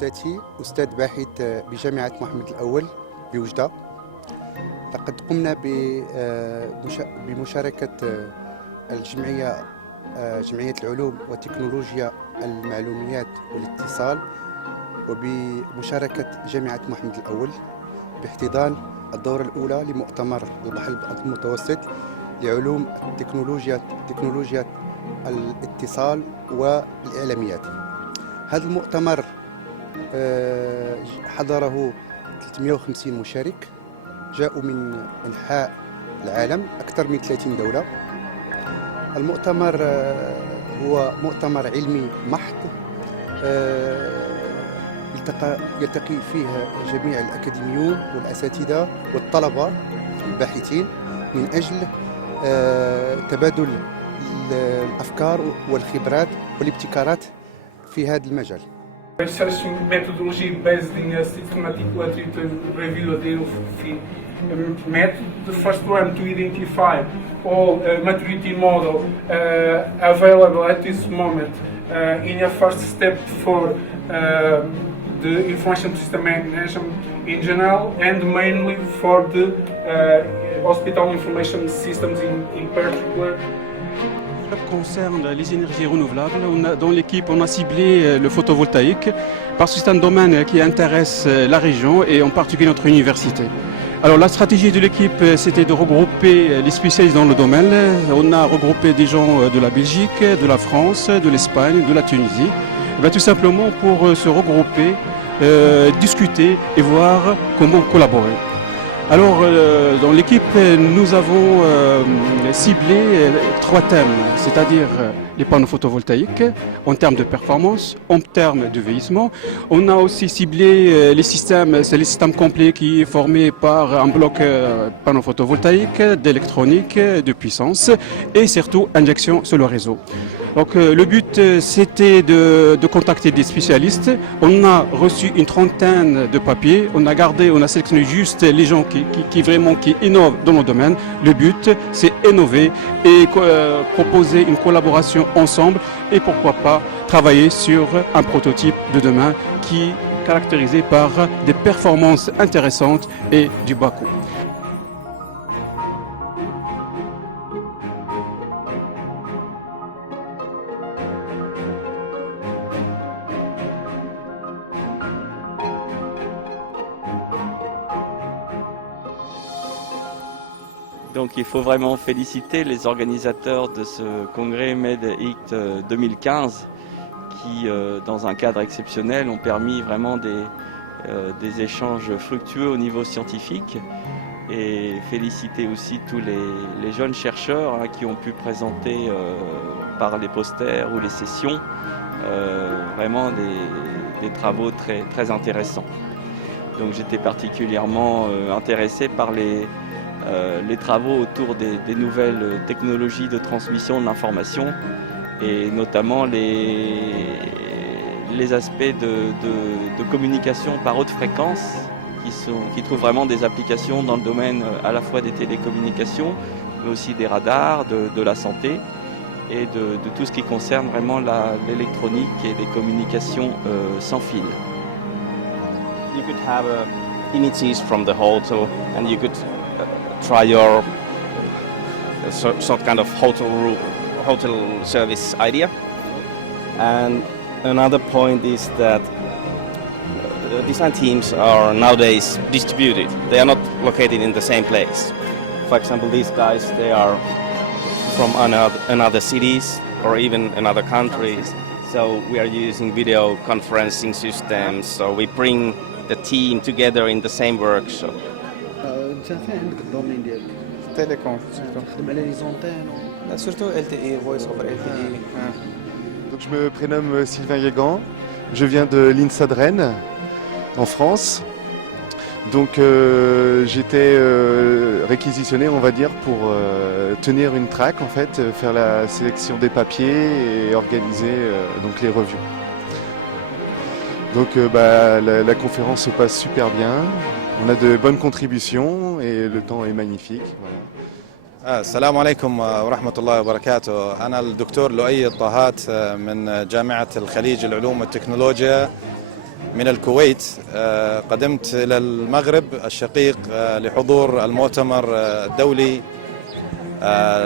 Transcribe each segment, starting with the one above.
ذاتي أستاذ باحث بجامعة محمد الأول بوجدة. لقد قمنا بمشاركة الجمعية جمعية العلوم وتكنولوجيا المعلومات والاتصال وبمشاركة جامعة محمد الأول باحتضان الدورة الأولى لمؤتمر البحر المتوسط لعلوم تكنولوجيا الاتصال والإعلاميات. هذا المؤتمر حضره 350 مشارك جاءوا من أنحاء العالم، أكثر من 30 دولة. المؤتمر هو مؤتمر علمي محض يلتقي فيه جميع الأكاديميون والأساتذة والطلبة الباحثين من أجل تبادل الأفكار والخبرات والابتكارات في هذا المجال. Researching methodology based in a systematic literature review method. The first one to identify all maturity model available at this moment in a first step for the information system management in general and mainly for the hospital information systems in particular. Concerne les énergies renouvelables, dans l'équipe on a ciblé le photovoltaïque parce que c'est un domaine qui intéresse la région et en particulier notre université. Alors la stratégie de l'équipe c'était de regrouper les spécialistes dans le domaine. On a regroupé des gens de la Belgique, de la France, de l'Espagne, de la Tunisie. Tout simplement pour se regrouper, discuter et voir comment collaborer. Alors, dans l'équipe, nous avons ciblé 3 thèmes, c'est-à-dire les panneaux photovoltaïques en termes de performance, en termes de vieillissement. On a aussi ciblé les systèmes, c'est les systèmes complets qui est formé par un bloc panneau photovoltaïque, d'électronique, de puissance et surtout injection sur le réseau. Donc le but c'était de contacter des spécialistes. On a reçu une trentaine de papiers. On a sélectionné juste les gens qui innovent dans le domaine. Le but c'est innover et proposer une collaboration ensemble et pourquoi pas travailler sur un prototype de demain qui est caractérisé par des performances intéressantes et du bas coût. Donc il faut vraiment féliciter les organisateurs de ce congrès MEDICT 2015 qui, dans un cadre exceptionnel, ont permis vraiment des échanges fructueux au niveau scientifique et féliciter aussi tous les jeunes chercheurs qui ont pu présenter par les posters ou les sessions vraiment des travaux très, très intéressants. Donc j'étais particulièrement intéressé par les travaux autour des nouvelles technologies de transmission de l'information et notamment les aspects de communication par haute fréquence qui trouvent vraiment des applications dans le domaine à la fois des télécommunications mais aussi des radars, de la santé et de tout ce qui concerne vraiment l'électronique et les communications sans fil. You could have images from the hotel and you could try your sort kind of hotel service idea. And another point is that design teams are nowadays distributed. They are not located in the same place. For example, these guys, they are from another cities or even another countries. So we are using video conferencing systems. So we bring the team together in the same workshop. انت فين عندك الدومين ديالك؟ تيليكوم تخدم على لي زونتين surtout LTE, voice over LTE. Donc je me prénomme Sylvain Guégan, je viens de l'INSA de Rennes, en France. Donc j'étais réquisitionné, on va dire, pour tenir une track, en fait, faire la sélection des papiers et organiser donc les reviews. Donc la conférence se passe super bien, on a de bonnes contributions et le temps est magnifique. Voilà. السلام عليكم ورحمة الله وبركاته. أنا الدكتور لؤي الطهات من جامعة الخليج العلوم والتكنولوجيا. من الكويت. قدمت إلى المغرب الشقيق لحضور المؤتمر الدولي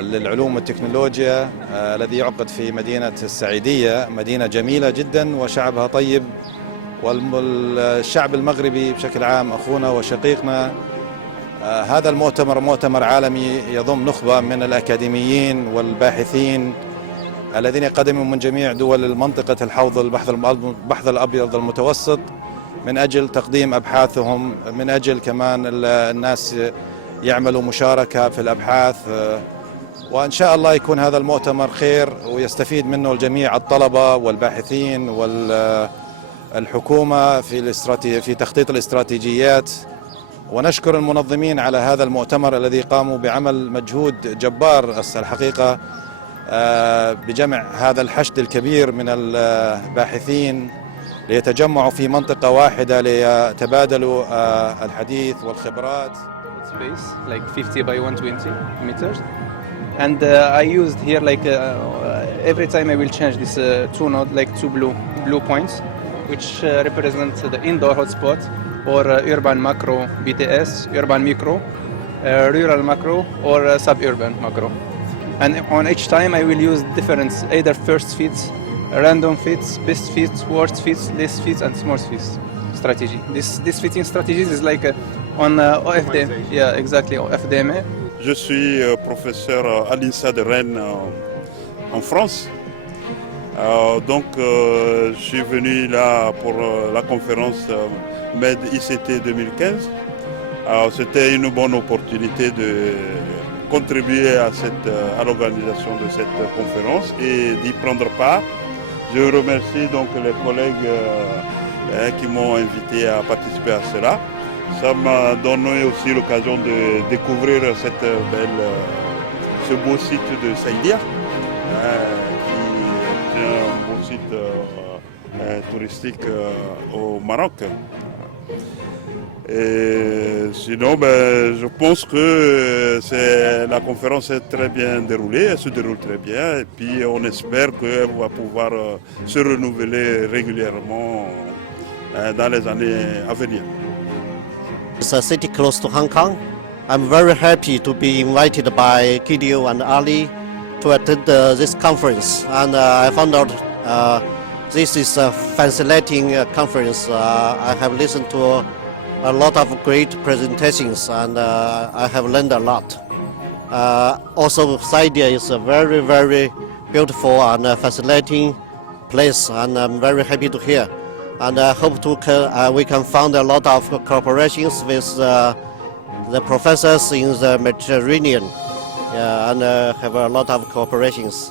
للعلوم والتكنولوجيا الذي يعقد في مدينة السعيدية، مدينة جميلة جدا وشعبها طيب، والشعب المغربي بشكل عام أخونا وشقيقنا. هذا المؤتمر مؤتمر عالمي يضم نخبة من الأكاديميين والباحثين الذين قدموا من جميع دول المنطقة الحوض البحر الأبيض المتوسط من أجل تقديم أبحاثهم، من أجل كمان الناس يعملوا مشاركة في الأبحاث. وإن شاء الله يكون هذا المؤتمر خير ويستفيد منه الجميع، الطلبة والباحثين والحكومة في تخطيط الاستراتيجيات. ونشكر المنظمين على هذا المؤتمر الذي قاموا بعمل مجهود جبار الحقيقة بجمع هذا الحشد الكبير من الباحثين ليتجمعوا في منطقة واحدة ليتبادلوا الحديث والخبرات. Space like 50 by 120 meters, and I used here like every time I will change this two node, like two blue points, which represent the indoor hotspot or urban macro BTS, urban micro, rural macro, or suburban macro. And on each time I will use different either first fits, random fits, best fits, worst fits, less fits, and small fits strategy. This fitting strategies is like on OFDM. Yeah, exactly, OFDM. Je suis professeur à l'INSA de Rennes en France. Donc je suis venu là pour la conférence MED ICT 2015. C'était une bonne opportunité de contribuer à l'organisation de cette conférence et d'y prendre part. Je remercie donc les collègues qui m'ont invité à participer à cela. Ça m'a donné aussi l'occasion de découvrir ce beau site de Saïdia, qui est un beau site touristique au Maroc. Et sinon, je pense que la conférence est très bien déroulée, elle se déroule très bien, et puis on espère qu'elle va pouvoir se renouveler régulièrement dans les années à venir. It's a city close to Hong Kong. I'm very happy to be invited by Gideon and Ali to attend this conference, and I found out this is a fascinating conference. I have listened to a lot of great presentations, and I have learned a lot. Also, Saidia is a very, very beautiful and fascinating place, and I'm very happy to hear. And I hope we can found a lot of cooperations with the professors in the Mediterranean, and have a lot of cooperations.